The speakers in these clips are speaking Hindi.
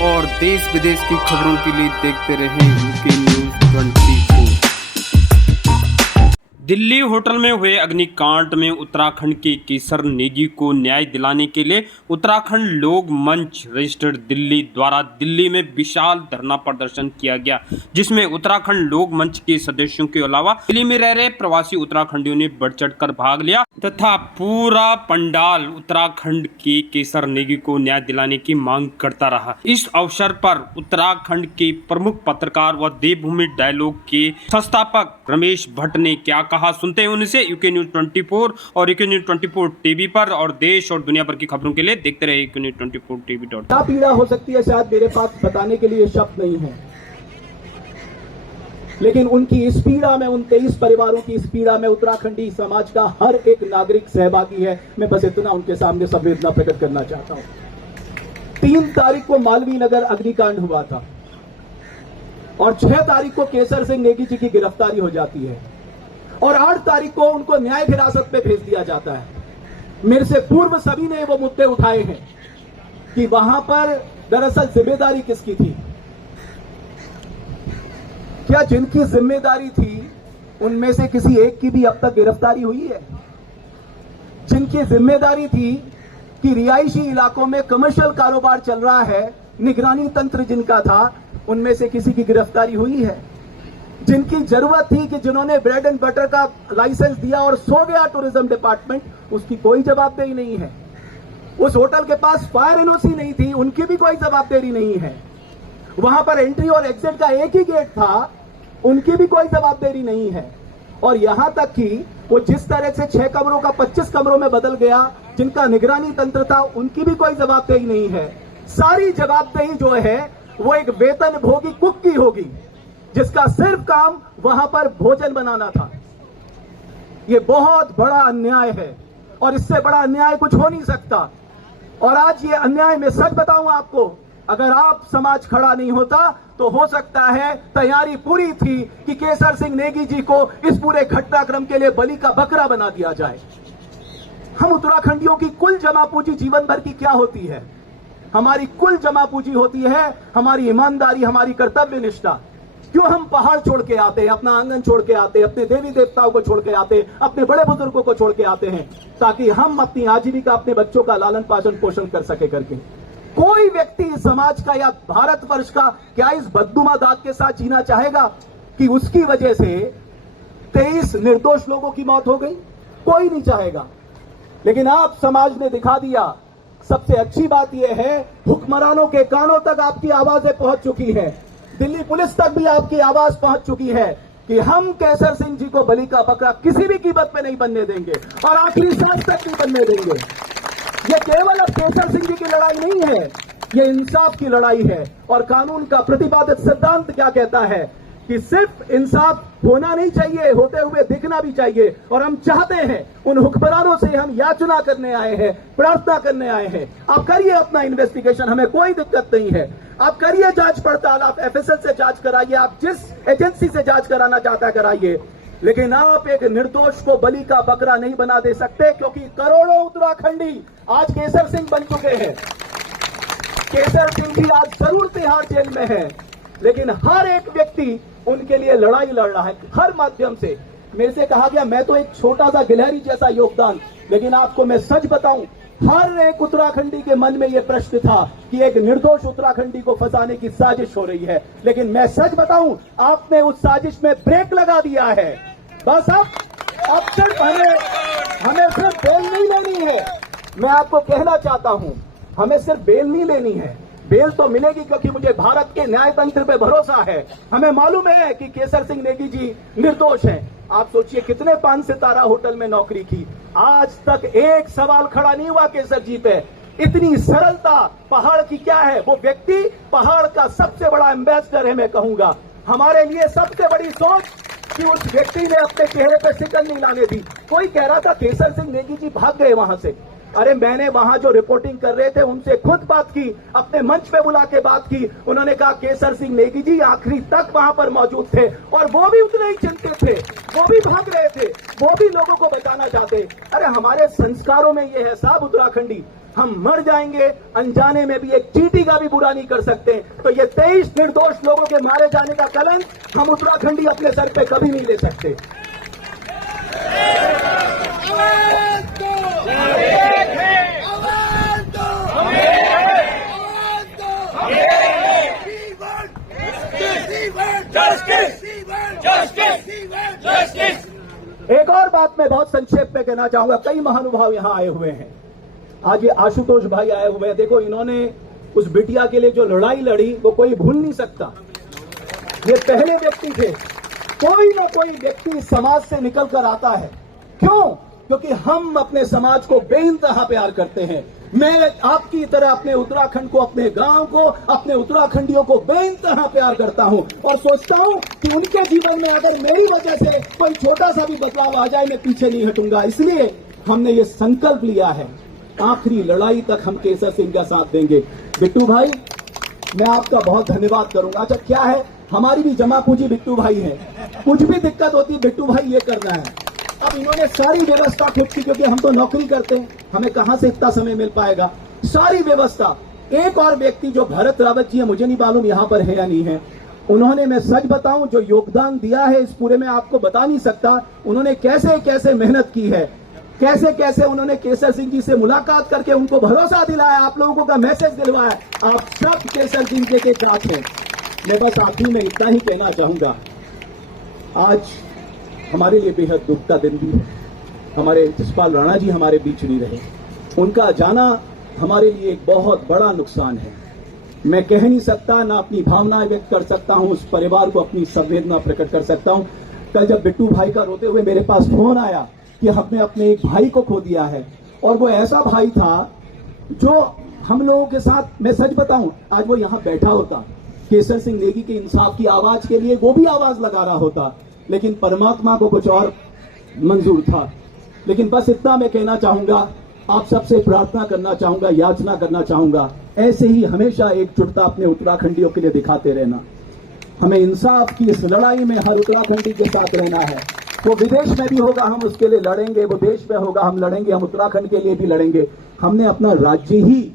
और देश विदेश की खबरों के लिए देखते रहें यूके न्यूज़ 24। दिल्ली होटल में हुए अग्निकांड में उत्तराखंड के केसर नेगी को न्याय दिलाने के लिए उत्तराखंड लोक मंच रजिस्टर्ड दिल्ली द्वारा दिल्ली में विशाल धरना प्रदर्शन किया गया, जिसमें उत्तराखंड लोक मंच के सदस्यों के अलावा दिल्ली में रह रहे प्रवासी उत्तराखंडियों ने बढ़ चढ़कर भाग लिया तथा पूरा पंडाल उत्तराखंड के केसर नेगी को न्याय दिलाने की मांग करता रहा। इस अवसर पर उत्तराखंड के प्रमुख पत्रकार व देवभूमि डायलॉग के संस्थापक रमेश भट्ट ने क्या कहा, सुनते हैं उनसे। यूके न्यूज़ 24 और यूके न्यूज़ 24 टीवी पर और देश और दुनिया भर की खबरों के लिए देखते रहे यूके न्यूज़ 24 टीवी। क्या पीड़ा हो सकती है, शायद मेरे पास बताने के लिए शब्द नहीं है, लेकिन उनकी इस पीड़ा में, उन 23 परिवारों की इस पीड़ा में उत्तराखंडी समाज का हर एक नागरिक सहभागी है। मैं बस इतना उनके सामने संवेदना प्रकट करना चाहता हूं। 3 तारीख को मालवीय नगर अग्निकांड हुआ था और 6 तारीख को केसर सिंह नेगी जी की गिरफ्तारी हो जाती है और 8 तारीख को उनको न्यायिक हिरासत में भेज दिया जाता है। मेरे से पूर्व सभी ने वो मुद्दे उठाए हैं कि वहां पर दरअसल जिम्मेदारी किसकी थी। क्या जिनकी जिम्मेदारी थी उनमें से किसी एक की भी अब तक गिरफ्तारी हुई है? जिनकी जिम्मेदारी थी कि रिहायशी इलाकों में कमर्शियल कारोबार चल रहा है, निगरानी तंत्र जिनका था, उनमें से किसी की गिरफ्तारी हुई है? जिनकी जरूरत थी कि जिन्होंने ब्रेड एंड बटर का लाइसेंस दिया और सो गया टूरिज्म डिपार्टमेंट, उसकी कोई जवाबदेही नहीं है। उस होटल के पास फायर एनओसी नहीं थी, उनकी भी कोई जवाबदेही नहीं है। वहां पर एंट्री और एग्जिट का एक ही गेट था, उनकी भी कोई जवाबदेही नहीं है। और यहां तक कि वो जिस तरह से 6 कमरों का 25 कमरों में बदल गया, जिनका निगरानी तंत्र था, उनकी भी कोई जवाबदेही नहीं है। सारी जवाबदेही जो है वो एक वेतन भोगी कुक की होगी, जिसका सिर्फ काम वहां पर भोजन बनाना था। ये बहुत बड़ा अन्याय है और इससे बड़ा अन्याय कुछ हो नहीं सकता। और आज ये अन्याय, मैं सच बताऊं आपको, अगर आप समाज खड़ा नहीं होता तो हो सकता है तैयारी पूरी थी कि केसर सिंह नेगी जी को इस पूरे घटनाक्रम के लिए बलि का बकरा बना दिया जाए। हम उत्तराखंडियों की कुल जमा पूंजी जीवन भर की क्या होती है? हमारी कुल जमा पूंजी होती है हमारी ईमानदारी, हमारी कर्तव्य निष्ठा। क्यों हम पहाड़ छोड़ के आते हैं, अपना आंगन छोड़ के आते हैं, अपने देवी देवताओं को छोड़ के आते हैं, अपने बड़े बुजुर्गों को छोड़ के आते हैं, ताकि हम अपनी आजीविका, अपने बच्चों का लालन पालन पोषण कर सके करके। कोई व्यक्ति समाज का या भारतवर्ष का क्या इस बदनुमा दाग के साथ जीना चाहेगा कि उसकी वजह से 23 निर्दोष लोगों की मौत हो गई? कोई नहीं चाहेगा। लेकिन आप समाज ने दिखा दिया। सबसे अच्छी बात यह है, हुक्मरानों के कानों तक आपकी आवाजें पहुंच चुकी हैं, दिल्ली पुलिस तक भी आपकी आवाज पहुंच चुकी है कि हम केसर सिंह जी को बलि का बकरा किसी भी कीमत पे नहीं बनने देंगे और आखिरी सांस तक नहीं बनने देंगे। ये केवल अब केसर सिंह जी की लड़ाई नहीं है, ये इंसाफ की लड़ाई है। और कानून का प्रतिपादित सिद्धांत क्या कहता है कि सिर्फ इंसाफ होना नहीं चाहिए, होते हुए दिखना भी चाहिए। और हम चाहते हैं, उन हुक्मरानों से हम याचना करने आए हैं, प्रार्थना करने आए हैं, आप करिए अपना इन्वेस्टिगेशन, हमें कोई दिक्कत नहीं है। आप करिए जांच पड़ताल, आप एफएसएल से जांच कराइए, आप जिस एजेंसी से जांच कराना चाहता है कराइए, लेकिन आप एक निर्दोष को बलि का बकरा नहीं बना दे सकते, क्योंकि करोड़ों उत्तराखंडी आज केसर सिंह बन चुके हैं। केसर सिंह भी आज जरूर तिहाड़ जेल में है, लेकिन हर एक व्यक्ति उनके लिए लड़ाई लड़ रहा है हर माध्यम से। मेरे से कहा गया मैं तो एक छोटा सा गिलहरी जैसा योगदान, लेकिन आपको मैं सच बताऊं, हर एक उत्तराखंडी के मन में यह प्रश्न था कि एक निर्दोष उत्तराखंडी को फंसाने की साजिश हो रही है। लेकिन मैं सच बताऊं, आपने उस साजिश में ब्रेक लगा दिया है। बस अब सिर्फ हमें सिर्फ बेल नहीं लेनी है। मैं आपको कहना चाहता हूं, हमें सिर्फ बेल नहीं लेनी है, बेल तो मिलेगी क्योंकि मुझे भारत के न्याय तंत्र पे भरोसा है। हमें मालूम है कि केसर सिंह नेगी जी निर्दोष हैं। आप सोचिए कितने 5 सितारा होटल में नौकरी की, आज तक एक सवाल खड़ा नहीं हुआ केसर जी पे। इतनी सरलता पहाड़ की क्या है? वो व्यक्ति पहाड़ का सबसे बड़ा एम्बेसडर है। मैं कहूंगा हमारे लिए सबसे बड़ी सोच कि उस व्यक्ति ने अपने चेहरे पर शिकन नहीं लाने दी। कोई कह रहा था केसर सिंह नेगी जी भाग गए वहां से, अरे मैंने वहां जो रिपोर्टिंग कर रहे थे उनसे खुद बात की, अपने मंच पे बुला के बात की। उन्होंने कहा केसर सिंह नेगी जी आखिरी तक वहां पर मौजूद थे और वो भी उतने ही चिंतित थे, वो भी भाग रहे थे, वो भी लोगों को बताना चाहते। अरे हमारे संस्कारों में ये है साहब उत्तराखंडी, हम मर जाएंगे अनजाने में भी, एक चींटी का भी बुरा नहीं कर सकते। तो ये 23 निर्दोष लोगों के मारे जाने का कलंक हम उत्तराखंडी अपने सर पे कभी नहीं ले सकते। एक और बात मैं बहुत संक्षेप में कहना चाहूंगा, कई महानुभाव यहां आए हुए हैं। आज ये आशुतोष भाई आए हुए हैं, देखो इन्होंने उस बिटिया के लिए जो लड़ाई लड़ी वो कोई भूल नहीं सकता। ये पहले व्यक्ति थे, कोई ना कोई व्यक्ति समाज से निकल कर आता है। क्यों? क्योंकि हम अपने समाज को बेइंतहा प्यार करते हैं। मैं आपकी तरह अपने उत्तराखंड को, अपने गांव को, अपने उत्तराखंडियों को बेइंतहा प्यार करता हूं और सोचता हूं कि उनके जीवन में अगर मेरी वजह से कोई छोटा सा भी बदलाव आ जाए मैं पीछे नहीं हटूंगा। इसलिए हमने ये संकल्प लिया है आखिरी लड़ाई तक हम केसर सिंह का साथ देंगे। बिट्टू भाई मैं आपका बहुत धन्यवाद करूंगा। अच्छा क्या है, हमारी भी जमा पूंजी बिट्टू भाई है, कुछ भी दिक्कत होती है बिट्टू भाई ये करना है। अब इन्होंने सारी व्यवस्था खुद की, क्योंकि हम तो नौकरी करते हैं, हमें कहां से इतना समय मिल पाएगा, सारी व्यवस्था। एक और व्यक्ति जो भरत रावत जी है, मुझे नहीं मालूम यहां पर है या नहीं है, उन्होंने, मैं सच बताऊं, जो योगदान दिया है इस पूरे में आपको बता नहीं सकता। उन्होंने कैसे कैसे मेहनत की है, कैसे कैसे उन्होंने केसर सिंह जी से मुलाकात करके उनको भरोसा दिलाया, आप लोगों का मैसेज दिलवाया। आप सब केसर सिंह जी के साथ हैं। मैं बस आखिरी में इतना ही कहना चाहूंगा, आज हमारे लिए बेहद दुख का दिन भी है। हमारे जसपाल राणा जी हमारे बीच नहीं रहे, उनका जाना हमारे लिए एक बहुत बड़ा नुकसान है। मैं कह नहीं सकता, ना अपनी भावनाएं व्यक्त कर सकता हूं, उस परिवार को अपनी संवेदना प्रकट कर सकता हूं। कल जब बिट्टू भाई का रोते हुए मेरे पास फोन आया कि हमने अपने एक भाई को खो दिया है, और वो ऐसा भाई था जो हम लोगों के साथ, मैं सच बताऊं, आज वो यहां बैठा होता, केसर सिंह नेगी के इंसाफ की आवाज के लिए वो भी आवाज लगा रहा होता, लेकिन परमात्मा को कुछ और मंजूर था। लेकिन बस इतना मैं कहना चाहूंगा, आप सबसे प्रार्थना करना चाहूंगा, याचना करना चाहूंगा, ऐसे ही हमेशा एकजुटता अपने उत्तराखंडियों के लिए दिखाते रहना। हमें इंसाफ की इस लड़ाई में हर उत्तराखंडी के साथ रहना है। वो विदेश में भी होगा हम उसके लिए लड़ेंगे, वो देश में होगा हम लड़ेंगे, हम उत्तराखंड के लिए भी लड़ेंगे। हमने अपना राज्य ही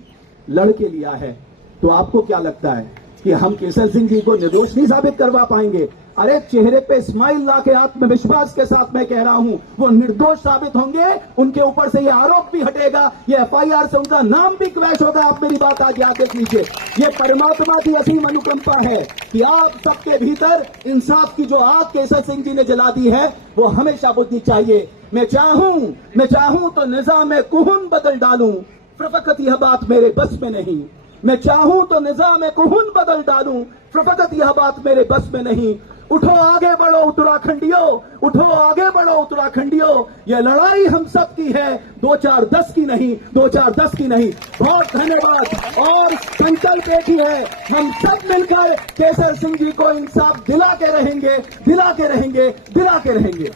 लड़ के लिया है। तो आपको क्या लगता है कि हम केसर सिंह जी को निर्दोष नहीं साबित करवा पाएंगे? अरे चेहरे पे स्माइल ला के आत्मविश्वास के साथ मैं कह रहा हूं, वो निर्दोष साबित होंगे, उनके ऊपर से ये आरोप भी हटेगा, ये एफआईआर से उनका नाम भी क्रैश होगा। आप मेरी बात आज याद रख लीजिए। ये परमात्मा की असीम अनुकंपा है कि आप सबके भीतर इंसाफ की जो आग केसर सिंह जी ने जला दी है वो हमेशा बुझनी चाहिए। मैं चाहूं तो निजाम कुहन बदल डालूं, फकत यह बात मेरे बस में नहीं। मैं चाहूं तो निजाम कुहन बदल डालूं, फकत यह बात मेरे बस में नहीं। उठो आगे बढ़ो उत्तराखंडियों, उठो आगे बढ़ो उत्तराखंडियों, यह लड़ाई हम सब की है, 2-4-10 की नहीं, 2-4-10 की नहीं। बहुत धन्यवाद। और संकल्प एक ही है, हम सब मिलकर केसर सिंह जी को इंसाफ दिला के रहेंगे, दिला के रहेंगे, दिला के रहेंगे।